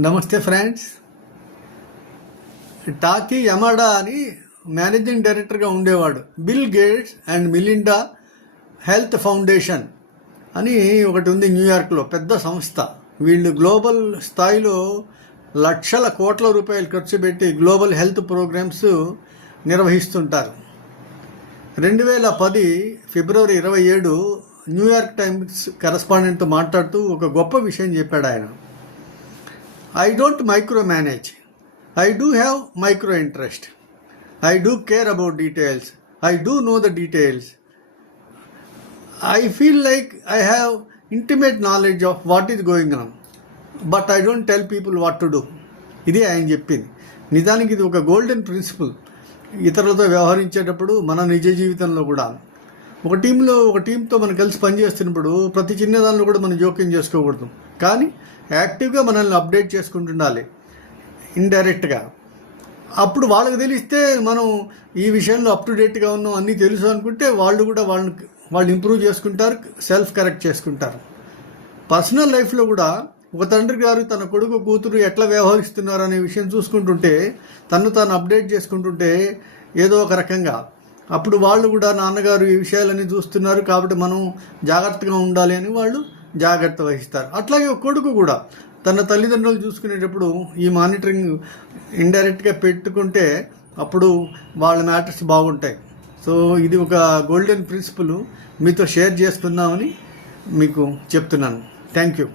నమస్తే friends. Talkie యమాడా అని managing డైరెక్టర్గా ఉండేవాడు. Bill gates and Melinda health foundation అని ఒకటి ఉంది న్యూయార్క్లో, పెద్ద సంస్థ. వీళ్ళు గ్లోబల్ స్థాయిలో లక్షల కోట్ల రూపాయలు ఖర్చు పెట్టి గ్లోబల్ హెల్త్ ప్రోగ్రామ్స్ నిర్వహిస్తుంటారు. 2010 ఫిబ్రవరి 27 న్యూయార్క్ టైమ్స్ కరెస్పాండెంట్తో మాట్లాడుతూ ఒక గొప్ప విషయం చెప్పాడు ఆయన. I don't micromanage. I do have micro interest. I do care about details. I do know the details. I feel like I have intimate knowledge of what is going on. But I don't tell people what to do. ఇది ఆయన చెప్పింది. నిజానికి ఇది ఒక golden principal. ఇతరులతో వ్యవహరించేటప్పుడు మన నిజ జీవితంలో కూడా ఒక టీంతో మనం కలిసి పనిచేస్తున్నప్పుడు ప్రతి చిన్నదానిలో కూడా మనం జోక్యం చేసుకోకూడదు. కానీ యాక్టివ్గా మనల్ని అప్డేట్ చేసుకుంటుండాలి ఇండైరెక్ట్గా. అప్పుడు వాళ్ళకి తెలిస్తే మనం ఈ విషయంలో అప్ టు డేట్గా ఉన్నాం, అన్నీ తెలుసు అనుకుంటే వాళ్ళు కూడా వాళ్ళు ఇంప్రూవ్ చేసుకుంటారు, సెల్ఫ్ కరెక్ట్ చేసుకుంటారు. పర్సనల్ లైఫ్లో కూడా ఒక తండ్రి గారు తన కొడుకు కూతురు ఎట్లా వ్యవహరిస్తున్నారు అనే విషయం చూసుకుంటుంటే, తాను అప్డేట్ చేసుకుంటుంటే ఏదో ఒక రకంగా అప్పుడు వాళ్ళు కూడా నాన్నగారు ఈ విషయాలన్నీ చూస్తున్నారు కాబట్టి మనం జాగ్రత్తగా ఉండాలి అని వాళ్ళు జాగ్రత్త వహిస్తారు. అట్లాగే ఒక కొడుకు కూడా తన తల్లిదండ్రులు చూసుకునేటప్పుడు ఈ మానిటరింగ్ ఇండైరెక్ట్గా పెట్టుకుంటే అప్పుడు వాళ్ళ మ్యాటర్స్ బాగుంటాయి. సో ఇది ఒక గోల్డెన్ ప్రిన్సిపల్ మీతో షేర్ చేసుకుందామని మీకు చెప్తున్నాను. Thank you.